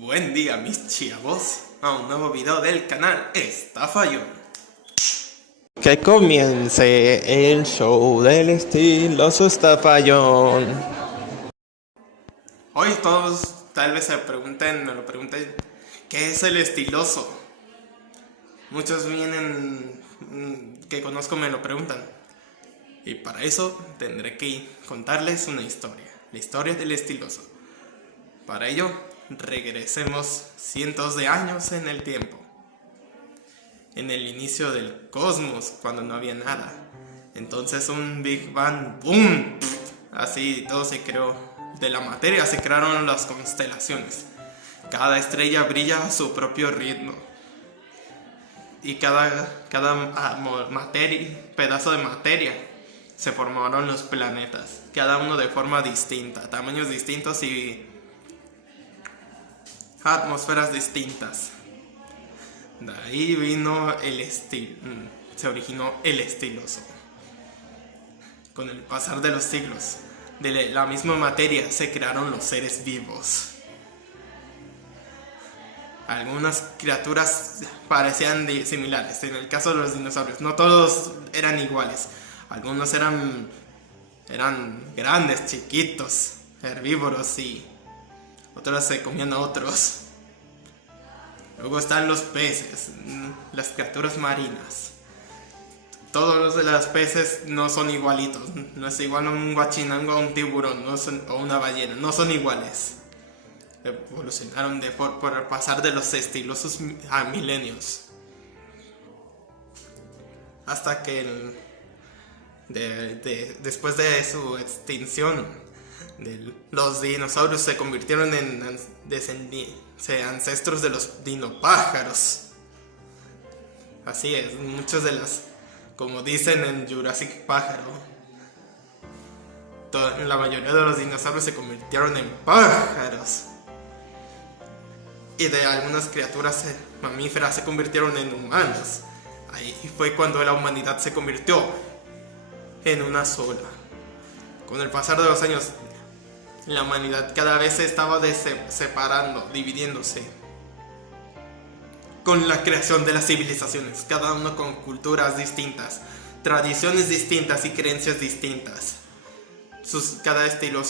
Buen día mis chavos, a un nuevo video del canal Estafallón. Que comience el show del estiloso Estafallón. Hoy todos tal vez me lo pregunten, ¿qué es el estiloso? Muchos que conozco me lo preguntan. Y para eso tendré que contarles una historia, la historia del estiloso. Para ello, regresemos cientos de años en el tiempo. En el inicio del cosmos, cuando no había nada. Entonces un Big Bang, ¡boom! Así todo se creó. De la materia se crearon las constelaciones. Cada estrella brilla a su propio ritmo. Y cada pedazo de materia se formaron los planetas. Cada uno de forma distinta, tamaños distintos y atmósferas distintas. De ahí vino se originó el estiloso. Con el pasar de los siglos, de la misma materia se crearon los seres vivos. Algunas criaturas parecían similares. En el caso de los dinosaurios, no todos eran iguales. Algunos eran grandes, chiquitos, herbívoros y otros se comían a otros. Luego están los peces, las criaturas marinas. Todos los peces no son igualitos. No es igual a un guachinango, a un tiburón o una ballena. No son iguales. Evolucionaron por el pasar de los estilosos a milenios. Hasta que después de su extinción, los dinosaurios se convirtieron en ancestros de los dinopájaros. Así es, muchas de las, como dicen en Jurassic Pájaro, la mayoría de los dinosaurios se convirtieron en pájaros. Y de algunas criaturas mamíferas se convirtieron en humanos. Ahí fue cuando la humanidad se convirtió en una sola. Con el pasar de los años, la humanidad cada vez se estaba separando, dividiéndose. Con la creación de las civilizaciones, cada uno con culturas distintas, tradiciones distintas y creencias distintas. Cada estilo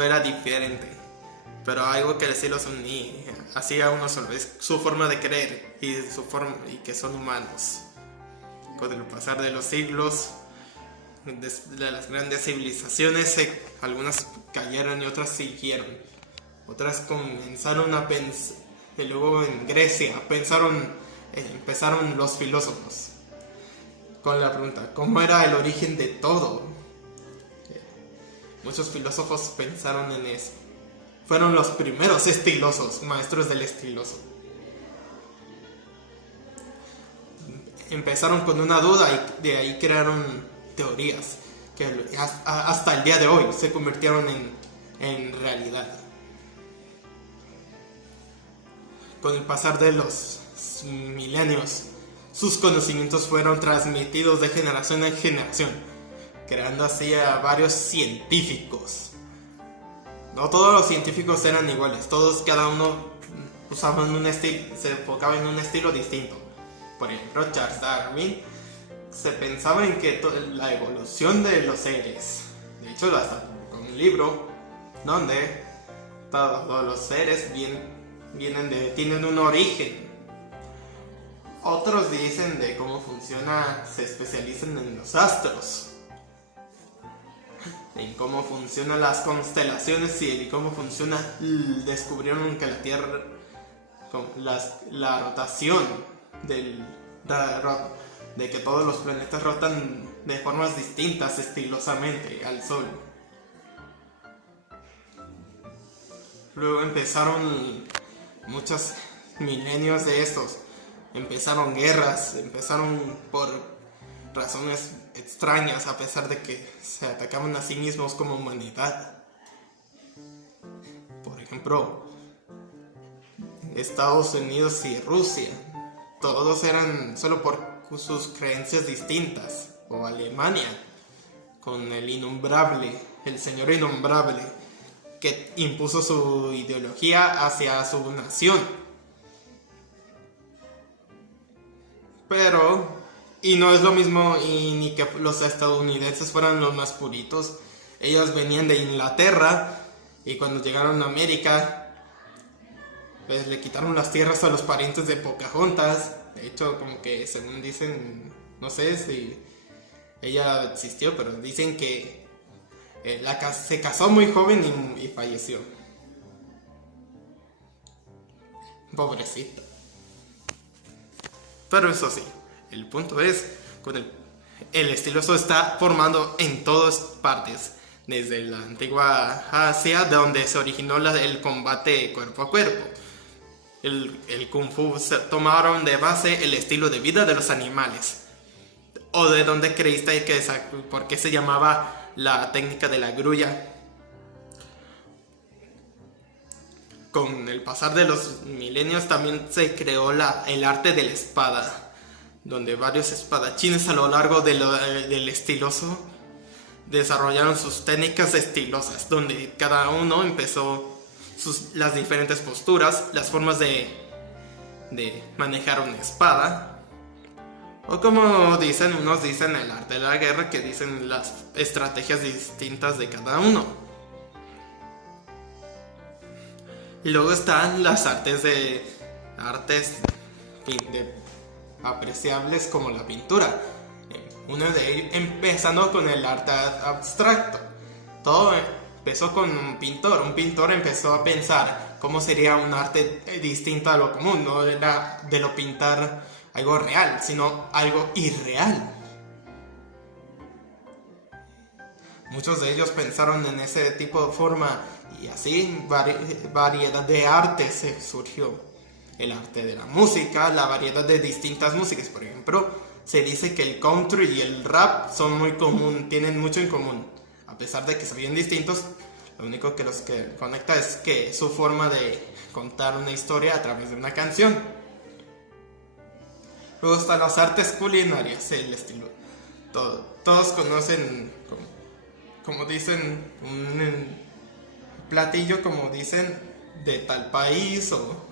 era diferente. Pero algo que el estilo hacía uno solo, es su forma de creer y que son humanos. Con el pasar de los siglos, de las grandes civilizaciones, algunas cayeron y otras siguieron. Otras comenzaron a pensar, y luego en Grecia empezaron los filósofos con la pregunta, ¿cómo era el origen de todo? Muchos filósofos pensaron en eso. Fueron los primeros estilosos, maestros del estiloso. Empezaron con una duda y de ahí crearon teorías que hasta el día de hoy se convirtieron en realidad. Con el pasar de los milenios, sus conocimientos fueron transmitidos de generación en generación, creando así a varios científicos. No todos los científicos eran iguales, cada uno usaban se enfocaba en un estilo distinto. Por ejemplo, Charles Darwin se pensaba en que la evolución de los seres, de hecho hasta un libro donde todos los seres tienen un origen. Otros dicen de cómo se especializan en los astros, en cómo funcionan las constelaciones y cómo descubrieron que la Tierra, la rotación de que todos los planetas rotan de formas distintas estilosamente al Sol. Luego empezaron muchos milenios de estos. Empezaron guerras, empezaron por razones extrañas, a pesar de que se atacaban a sí mismos como humanidad. Por ejemplo, Estados Unidos y Rusia, todos eran solo por sus creencias distintas. O Alemania, con el señor innombrable, que impuso su ideología hacia su nación. Pero, y no es lo mismo, y ni que los estadounidenses fueran los más puritos. Ellos venían de Inglaterra, y cuando llegaron a América, pues le quitaron las tierras a los parientes de Pocahontas. De hecho, como que según dicen, no sé si ella existió, pero dicen que se casó muy joven y falleció. Pobrecita. Pero eso sí, el punto es, con el estiloso está formando en todas partes, desde la antigua Asia, de donde se originó el combate cuerpo a cuerpo. El Kung Fu tomaron de base el estilo de vida de los animales. ¿O de dónde creíste por qué se llamaba la técnica de la grulla? Con el pasar de los milenios también se creó el arte de la espada, donde varios espadachines a lo largo del estiloso desarrollaron sus técnicas estilosas, donde cada uno empezó las diferentes posturas, las formas de manejar una espada, o como dicen, unos dicen el arte de la guerra, que dicen las estrategias distintas de cada uno. Y luego están las artes apreciables como la pintura. Uno de ellos, empezando con el arte abstracto. Todo empezó con un pintor. Un pintor empezó a pensar cómo sería un arte distinto a lo común. No era de lo pintar algo real, sino algo irreal. Muchos de ellos pensaron en ese tipo de forma, y así variedad de arte se surgió. El arte de la música, la variedad de distintas músicas. Por ejemplo, se dice que el country y el rap son muy común, tienen mucho en común. A pesar de que son bien distintos, lo único que los que conecta es que su forma de contar una historia a través de una canción. Luego están las artes culinarias, el estilo. Todos conocen, como dicen, un platillo, como dicen, de tal país o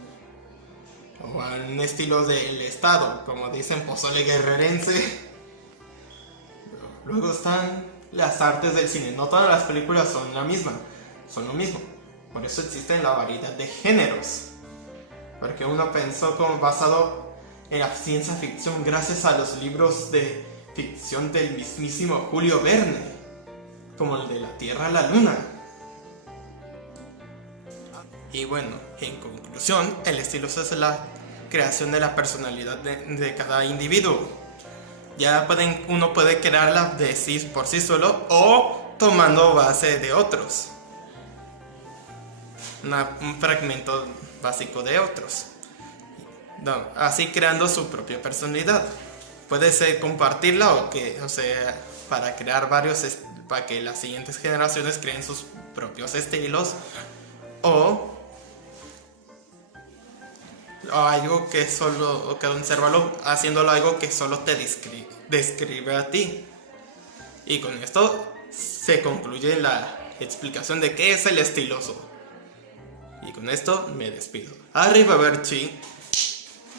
un estilo del estado, como dicen, pozole guerrerense. Luego están las artes del cine. No todas las películas son lo mismo. Por eso existen la variedad de géneros. Porque uno pensó como basado en la ciencia ficción gracias a los libros de ficción del mismísimo Julio Verne, como el de La Tierra a la Luna. Y bueno, en conclusión, el estilo es la creación de la personalidad de cada individuo. Ya uno puede crearla por sí solo o tomando base de otros. Un fragmento básico de otros. Así creando su propia personalidad. Puede ser compartirla o sea, para crear para que las siguientes generaciones creen sus propios estilos, o algo que o conservarlo haciéndolo algo que solo te describe a ti. Y con esto se concluye la explicación de qué es el estiloso. Y con esto me despido. Arrivederci.